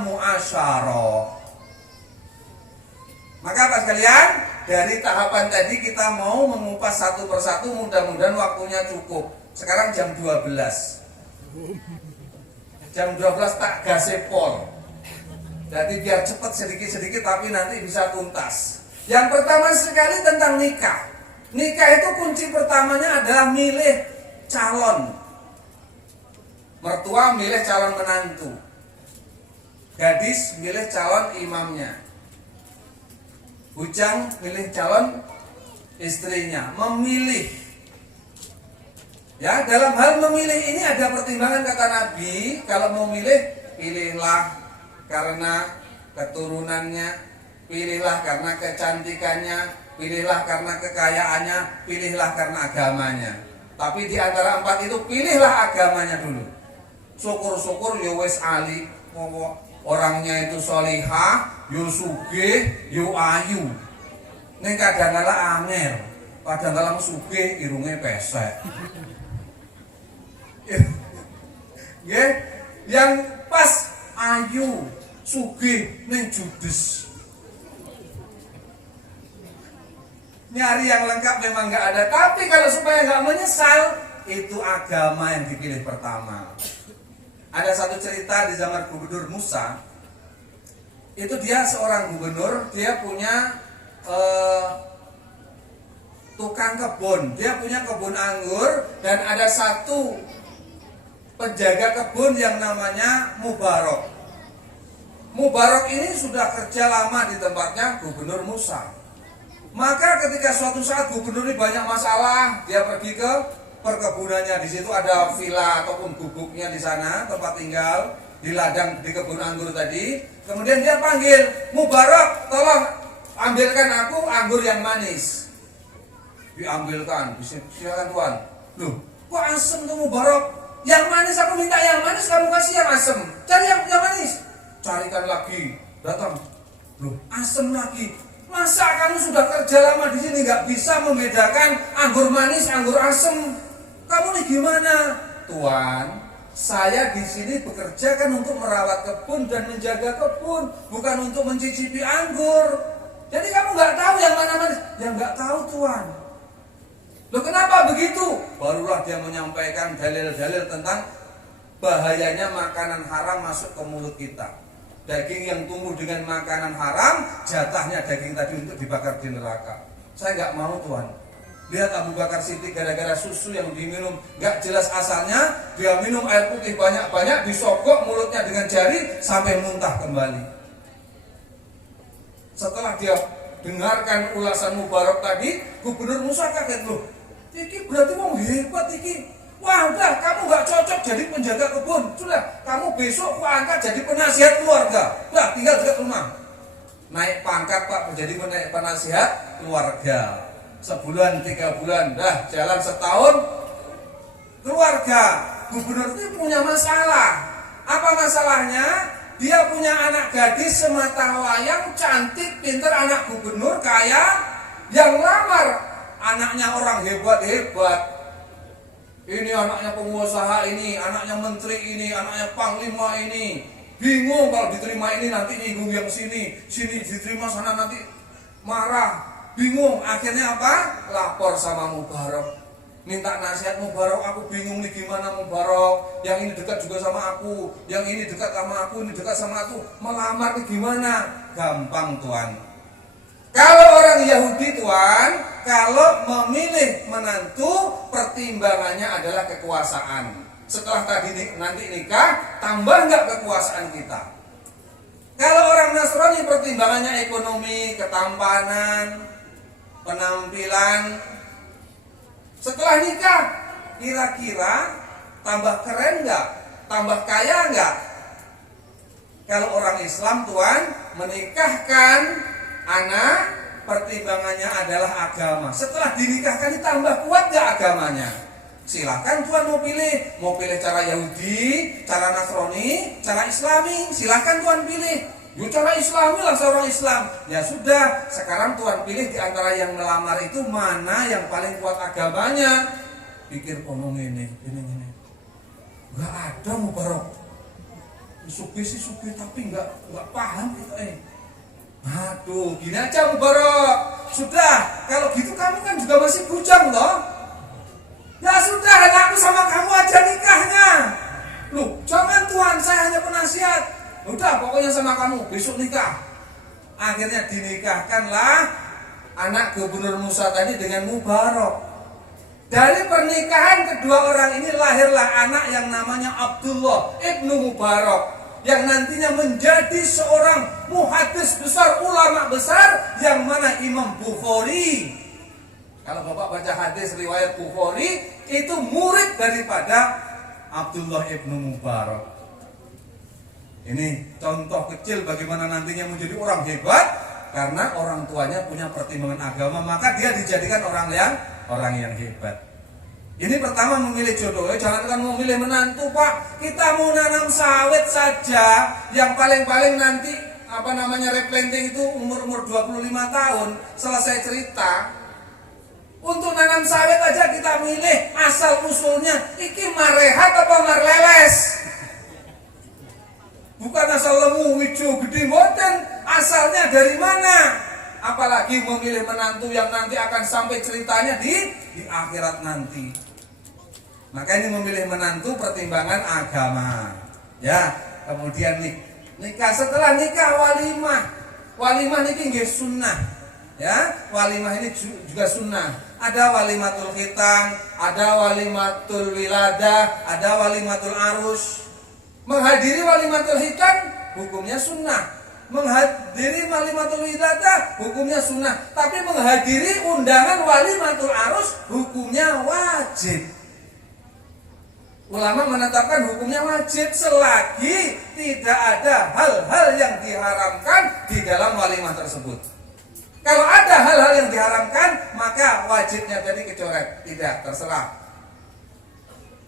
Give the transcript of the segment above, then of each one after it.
muasyarah. Maka Pak sekalian, dari tahapan tadi kita mau mengupas satu persatu, mudah-mudahan waktunya cukup. Sekarang jam 12. Jam 12 tak gasepol. Jadi biar cepat sedikit-sedikit tapi nanti bisa tuntas. Yang pertama sekali tentang nikah. Nikah itu kunci pertamanya adalah milih calon. Mertua milih calon menantu. Gadis milih calon imamnya. Bujang milih calon istrinya. Memilih. Ya, dalam hal memilih ini ada pertimbangan kata Nabi. Kalau mau milih, pilihlah karena keturunannya, pilihlah karena kecantikannya, pilihlah karena kekayaannya, pilihlah karena agamanya. Tapi di antara empat itu pilihlah agamanya dulu. Syukur-syukur yo wis ali, orangnya itu solihah, yo sugih, yo ayu. Ning kadang-kala angel, kadang-kala sugih irunge pesek. Yang pas ayu, sugih ning judes. Nyari yang lengkap memang nggak ada. Tapi kalau supaya nggak menyesal, itu agama yang dipilih pertama. Ada satu cerita di zaman Gubernur Musa. Itu dia seorang gubernur, dia punya tukang kebun. Dia punya kebun anggur dan ada satu penjaga kebun yang namanya Mubarok. Mubarok ini sudah kerja lama di tempatnya Gubernur Musa. Maka ketika suatu saat gubernur ini banyak masalah, dia pergi ke perkebunannya. Di situ ada villa ataupun gubuknya di sana, tempat tinggal di ladang di kebun anggur tadi. Kemudian dia panggil, Mubarok, tolong ambilkan aku anggur yang manis. Diambilkan, silakan tuan. Loh, kok asem tuh Mubarok? Yang manis aku minta yang manis, kamu kasih yang asem. Cari yang manis. Carikan lagi, datang. Loh, asem lagi. Masa kamu sudah kerja lama di sini nggak bisa membedakan anggur manis, anggur asem? Kamu nih gimana? Tuan, saya di sini bekerja kan untuk merawat kebun dan menjaga kebun, bukan untuk mencicipi anggur. Jadi kamu nggak tahu yang mana manis? Ya nggak tahu tuan. Loh kenapa begitu? Barulah dia menyampaikan dalil-dalil tentang bahayanya makanan haram masuk ke mulut kita. Daging yang tumbuh dengan makanan haram, jatahnya daging tadi untuk dibakar di neraka. Saya nggak mau tuan. Lihat Abu Bakar Siddiq gara-gara susu yang diminum nggak jelas asalnya, dia minum air putih banyak-banyak, disogok mulutnya dengan jari sampai muntah kembali. Setelah dia dengarkan ulasan Mubarok tadi, Gubernur Musa kaget, loh, iki berarti mau hebat iki. Wah udah, kamu gak cocok jadi penjaga kebun. Sudah, kamu besok aku angkat jadi penasihat keluarga. Udah, tinggal dekat rumah. Naik pangkat Pak, menjadi penasihat keluarga. Sebulan, 3 bulan, dah jalan setahun. Keluarga gubernur itu punya masalah. Apa masalahnya? Dia punya anak gadis semata wayang, cantik, pintar, anak gubernur, kaya. Yang lamar anaknya orang hebat-hebat. Ini anaknya pengusaha ini, anaknya menteri ini, anaknya panglima ini. Bingung kalau diterima ini nanti nyinggung yang sini diterima sana nanti marah. Bingung, akhirnya apa? Lapor sama Mubarok. Minta nasihat Mubarok, aku bingung nih gimana Mubarok. Yang ini dekat juga sama aku, yang ini dekat sama aku, ini dekat sama aku. Melamar nih gimana? Gampang tuan. Kalau orang Yahudi tuan, kalau memilih menantu, pertimbangannya adalah kekuasaan. Setelah tadi nanti nikah, tambah nggak kekuasaan kita? Kalau orang Nasrani pertimbangannya ekonomi, ketampanan, penampilan. Setelah nikah, kira-kira tambah keren nggak? Tambah kaya nggak? Kalau orang Islam tuan, menikahkan anak, pertimbangannya adalah agama. Setelah dinikahkan ditambah kuat gak agamanya? Silahkan tuan mau pilih cara Yahudi, cara Nasrani, cara Islami. Silahkan tuan pilih. Yuk cara Islami lah seorang Islam. Ya sudah, sekarang tuan pilih di antara yang melamar itu mana yang paling kuat agamanya. Pikir ngomong ini. Gak ada Mubarok. Sugih sih sugih tapi nggak paham kita Aduh, gini aja Mubarok. Sudah, kalau gitu kamu kan juga masih bujang loh. Ya sudah, aku sama kamu aja nikahnya. Loh, jangan Tuhan, saya hanya penasihat. Udah, pokoknya sama kamu, besok nikah. Akhirnya dinikahkanlah anak Gubernur Musa tadi dengan Mubarok. Dari pernikahan kedua orang ini lahirlah anak yang namanya Abdullah ibnu Mubarok, yang nantinya menjadi seorang muhadis besar, ulama besar, yang mana Imam Bukhari, kalau Bapak baca hadis riwayat Bukhari, itu murid daripada Abdullah ibnu Mubarok. Ini contoh kecil bagaimana nantinya menjadi orang hebat, karena orang tuanya punya pertimbangan agama, maka dia dijadikan orang yang hebat. Ini pertama memilih jodoh, jangan kan memilih menantu Pak. Kita mau nanam sawit saja, yang paling-paling nanti replanting itu umur 25 tahun, selesai cerita. Untuk nanam sawit aja kita milih asal usulnya, iki marehat apa marleles. Bukan asal lemu, hijau, gede, boten. Asalnya dari mana? Apalagi memilih menantu yang nanti akan sampai ceritanya di akhirat nanti. Maka ini memilih menantu pertimbangan agama. Ya, kemudian nikah. Setelah nikah walimah. Walimah ini nggih sunnah. Ya, walimah ini juga sunnah. Ada walimatul khitan, ada walimatul wiladah, ada walimatul arus. Menghadiri walimatul khitan hukumnya sunnah. Menghadiri walimatul wiladah hukumnya sunnah. Tapi menghadiri undangan walimatul arus hukumnya wajib. Ulama menetapkan hukumnya wajib selagi tidak ada hal-hal yang diharamkan di dalam walimah tersebut. Kalau ada hal-hal yang diharamkan, maka wajibnya jadi kecoret. Tidak, terserah.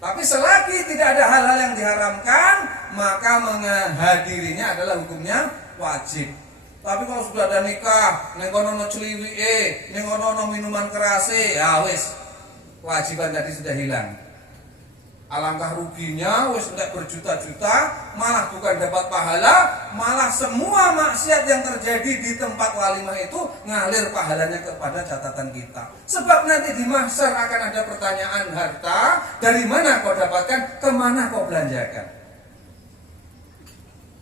Tapi selagi tidak ada hal-hal yang diharamkan, maka menghadirinya adalah hukumnya wajib. Tapi kalau sudah ada nikah, nengono celiwi, nengono minuman keras, ya wis, kewajiban tadi sudah hilang. Alangkah ruginya, wis entek berjuta-juta, malah bukan dapat pahala, malah semua maksiat yang terjadi di tempat walimah itu ngalir pahalanya kepada catatan kita. Sebab nanti di mahsyar akan ada pertanyaan harta, dari mana kau dapatkan, kemana kau belanjakan.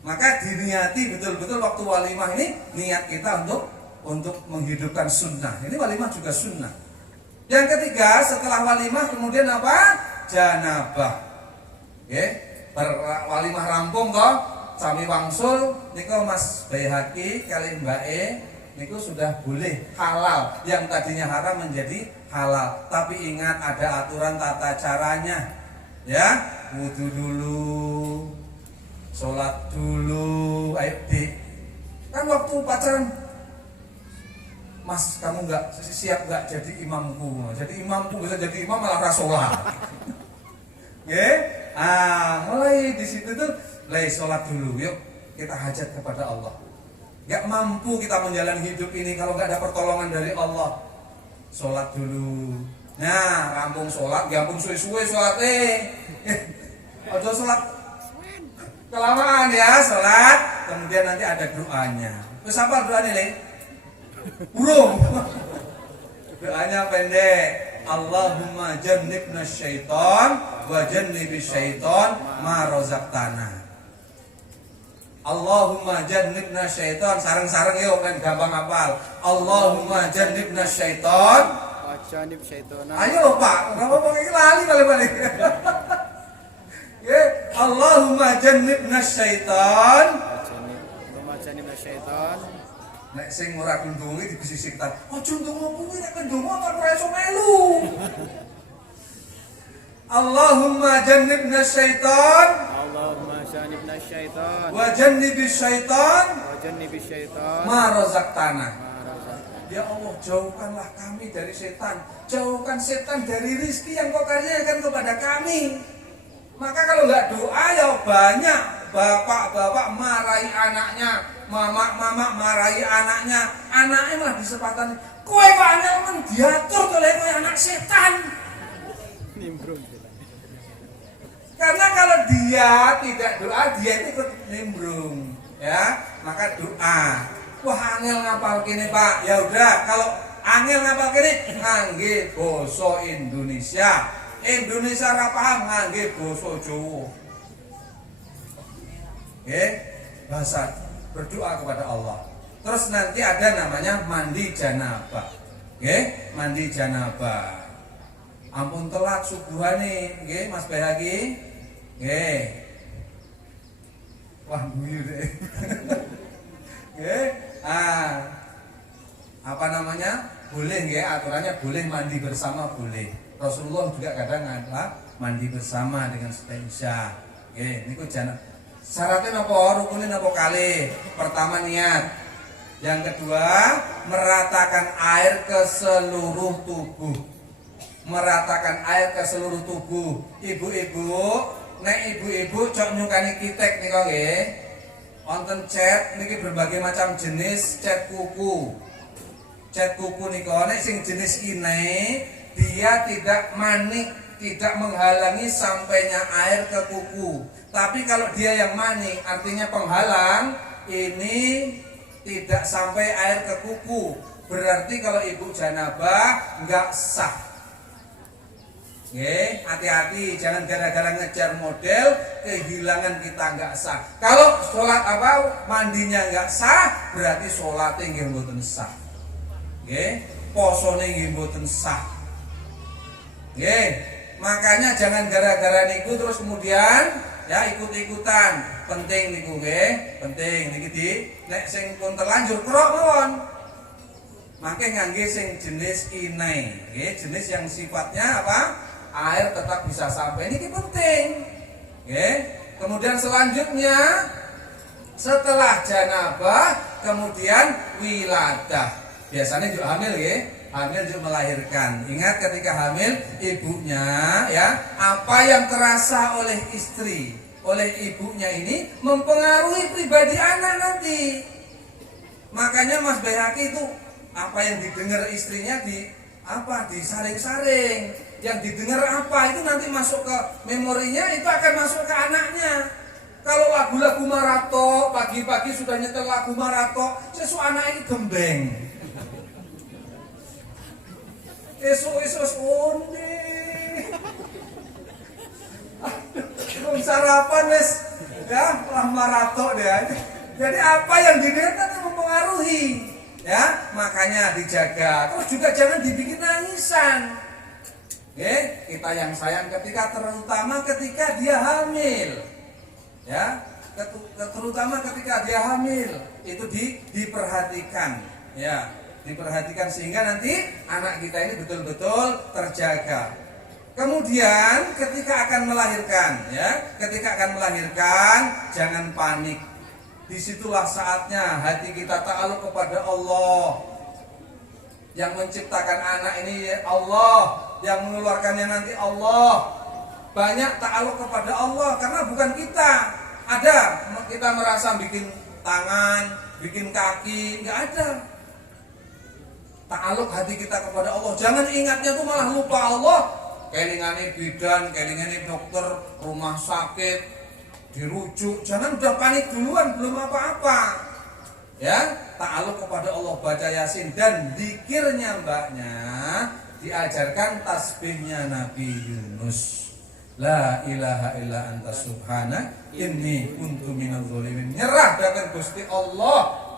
Maka diniati betul-betul waktu walimah ini, niat kita untuk menghidupkan sunnah. Ini walimah juga sunnah. Yang ketiga, setelah walimah kemudian apa? Janabah. Walimah rampung toh, sami wangsul niku Mas Baihaqi kali Mbak niku sudah boleh halal, yang tadinya haram menjadi halal. Tapi ingat ada aturan tata caranya. Ya, wudu dulu, sholat dulu, ayo kan waktu pacaran, Mas kamu siap nggak jadi imamku? Jadi imamku bisa jadi imam malah rasolah. Mulai di situ tuh, mulai sholat dulu, yuk kita hajat kepada Allah. Gak mampu kita menjalani hidup ini kalau gak ada pertolongan dari Allah. Sholat dulu. Nah, rampung sholat, gampung suwe-suwe sholat Ojo sholat kelamaan ya, sholat. Kemudian nanti ada doanya. Terus apa doanya nih? Burung. Doanya pendek. Allahumma jannibna syaitan wa jannibis syaitan ma razaqtana. Allahumma jannibna syaitan, sareng-sareng yuk kan gampang hafal. Allahumma jannibna syaitan wa jannib syaitan. Ayo Pak, enggak apa-apa iki lali balik-balik. Allahumma jannibna syaitan wa jannibna syaitan. Nek sing ora kendungi dibisik ta. Ojo ndonga kuwi nek kendungo kan ora iso melu. Allahumma jannibna syaitan. Allahumma jannibna syaitan. Wa jannibis syaitan. Wa jannibis syaitan. Ma razaqtana. Ya Allah, jauhkanlah kami dari setan. Jauhkan setan dari rizki yang kau karuniakan kepada kami. Maka kalau enggak doa ya banyak bapak-bapak marahi anaknya, mama marahi anaknya, anaknya malah disepatani, kowe kok angel men diatur oleh kowe anak setan. Nimbrung. Karena kalau dia tidak doa, dia itu ikut nimbrung, ya. Maka doa. Wah, angel ngapal kene, Pak. Ya udah, kalau angel ngapal kene ngangge basa Indonesia. Indonesia ora paham ngangge basa Jawa. Oke, bahasa berdoa kepada Allah. Terus nanti ada namanya mandi janabah. Oke, mandi janabah. Ampun telat subuhane, nggih Mas Beragi. Nggih. Wah, guyu deh. Nggih. Apa namanya? Boleh nggih, aturannya boleh mandi bersama boleh. Rasulullah juga kadang mandi bersama dengan setensa. Nggih, niku jangan. Syaratnya napa? Rukunnya napa kali? Pertama niat. Yang kedua, meratakan air ke seluruh tubuh. Meratakan air ke seluruh tubuh. Ibu-ibu, nek ibu-ibu cok nyukani kitek nika nggih. Wonten cat niki berbagai macam jenis cat kuku. Cat kuku nika nek sing jenis ini dia tidak manik, tidak menghalangi sampainya air ke kuku. Tapi kalau dia yang manik artinya penghalang, ini tidak sampai air ke kuku. Berarti kalau ibu janabah enggak sah. Nggih, hati-hati, jangan gara-gara ngejar model kehilangan kita enggak sah. Kalau sholat mandinya enggak sah, berarti sholatnya nggih mboten sah. Nggih, posone nggih mboten sah. Nggih, makanya jangan gara-gara niku terus kemudian ya ikut-ikutan. Penting niku nggih, penting niki di nek sing pun terlanjur krok mawon. Mangke ngangge sing jenis inai, nggih, jenis yang sifatnya apa? Air tetap bisa sampai, ini penting. Oke. Kemudian selanjutnya setelah janabah kemudian wiladah. Biasanya juga hamil ya, hamil juga melahirkan. Ingat ketika hamil ibunya ya, apa yang terasa oleh istri, oleh ibunya ini mempengaruhi pribadi anak nanti. Makanya Mas Bayaki itu apa yang didengar istrinya disaring-saring. Yang didengar apa itu nanti masuk ke memorinya, itu akan masuk ke anaknya. Kalau lagu-lagu marato, pagi-pagi sudah nyetel lagu marato, sesuk anak ini gembeng. Esok onde. Belum sarapan wes, ya lah marato deh. Jadi apa yang didengar itu mempengaruhi, ya makanya dijaga. Terus juga jangan dibikin nangisan. Oke, kita yang sayang terutama ketika dia hamil, ya, terutama ketika dia hamil itu diperhatikan, ya, diperhatikan sehingga nanti anak kita ini betul-betul terjaga. Kemudian ketika akan melahirkan, ya, ketika akan melahirkan jangan panik. Disitulah saatnya hati kita ta'aluk kepada Allah. Yang menciptakan anak ini Allah, yang mengeluarkannya nanti Allah. Banyak ta'aluk kepada Allah karena bukan kita. Ada kita merasa bikin tangan, bikin kaki, enggak ada. Ta'aluk hati kita kepada Allah. Jangan ingatnya tuh malah lupa Allah. Kelingane bidan, kelingane dokter, rumah sakit, dirujuk. Jangan udah panik duluan, belum apa-apa. Ya, ta'aluk kepada Allah, baca Yasin dan zikirnya mbaknya diajarkan tasbihnya Nabi Yunus. La ilaha illa anta subhana inni kuntu minadz zalimin. Nyerah dengan Gusti Allah.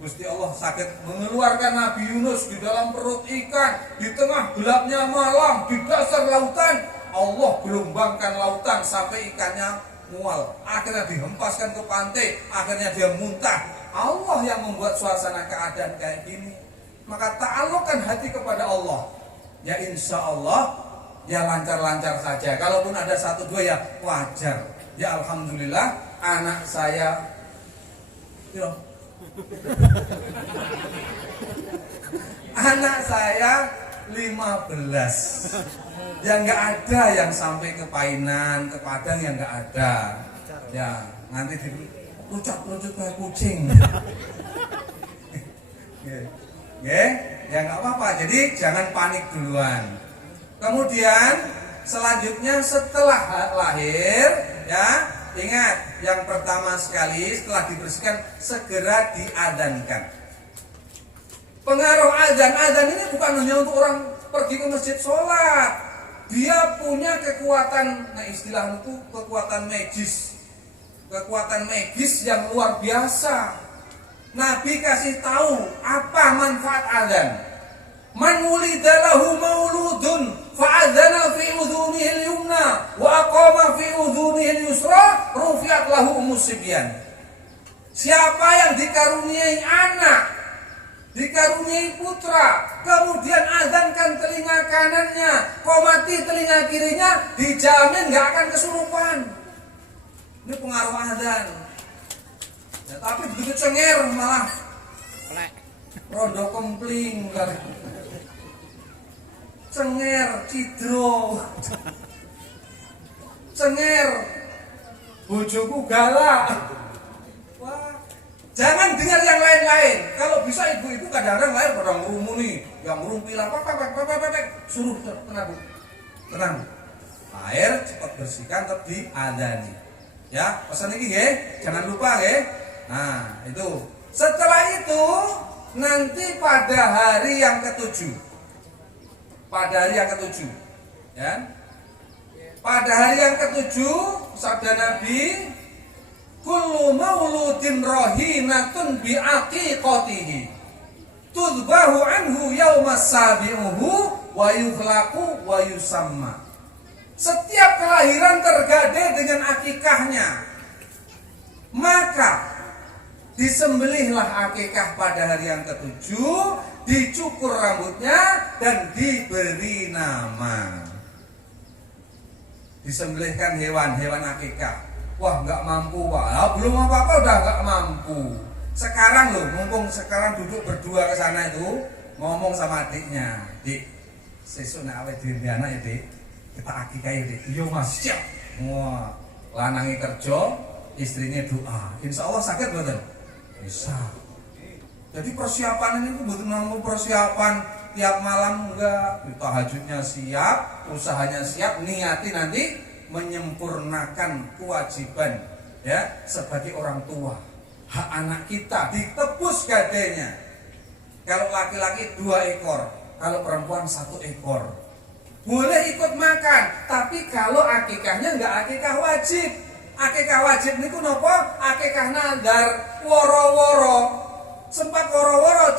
Gusti Allah sakit mengeluarkan Nabi Yunus di dalam perut ikan, di tengah gelapnya malam, di dasar lautan. Allah gelombangkan lautan sampai ikannya mual. Akhirnya dihempaskan ke pantai, akhirnya dia muntah. Allah yang membuat suasana keadaan kayak gini. Maka ta'alukkan hati kepada Allah. Ya insya Allah ya lancar-lancar saja. Kalaupun ada 1-2 ya wajar. Ya alhamdulillah anak saya anak saya 15. Ya nggak ada yang sampai ke Painan, ke Padang, yang nggak ada. Ya nanti rucut kayak kucing. Ya nggak apa-apa. Jadi jangan panik duluan. Kemudian selanjutnya setelah lahir, ya, ingat yang pertama sekali setelah dibersihkan segera diadzankan. Pengaruh azan ini bukan hanya untuk orang pergi ke masjid sholat, dia punya kekuatan, nah istilahnya itu kekuatan magis yang luar biasa. Nabi kasih tahu apa manfaat azan. Man wulidalahu mauludun fa'adzana fi udhunihi al-yumna wa aqama fi udhunihi al-yusra rufi'at lahu umusibyan. Siapa yang dikaruniai anak, dikaruniai putra, kemudian azankan telinga kanannya, komati telinga kirinya, dijamin gak akan kesurupan. Ini pengaruh azan. Ya, tapi begitu cenger malah rondo kempling kan. Cenger, cidro, cenger, bojoku galak. Wah, jangan dengar yang lain-lain. Kalau bisa ibu-ibu kadang-kadang lahir pada ngurumuni, yang ngurumpilah, suruh tenang. Air cepat bersihkan, tetap diadzani. Ya, pesan ini ya, jangan lupa ya. Nah, itu. Setelah itu nanti pada hari yang ketujuh. Ya. Pada hari yang ketujuh, sabda Nabi, kullu mauludin rahinatun bi aqiqatihi. Tudbahu anhu yaumas sabi'uhu wa yukhlaqu wa yusamma. Setiap kelahiran tergade dengan akikahnya, maka disembelihlah akikah pada hari yang ketujuh, dicukur rambutnya dan diberi nama. Disembelihkan hewan akikah. Wah, nggak mampu Pak. Belum apa-apa udah nggak mampu. Sekarang loh, mumpung sekarang duduk berdua ke sana itu, ngomong sama adiknya, Dik, sesuk nek awake dhewe anak ya, Dik, kita akikah ya, Dik. Iya Mas, siap. Wah, lanangi kerja, istrinya doa. Insya Allah sakit betul. Bisa. Jadi persiapan ini betul namanya persiapan tiap malam enggak, tahajudnya siap, usahanya siap, niati nanti menyempurnakan kewajiban ya sebagai orang tua. Hak anak kita ditebus gadenya. Kalau laki-laki 2 ekor, kalau perempuan 1 ekor. Boleh ikut makan, tapi kalau akikahnya enggak akikah wajib. Akikah wajib niku napa? Akikah nazar, woro-woro. Sempat woro-woro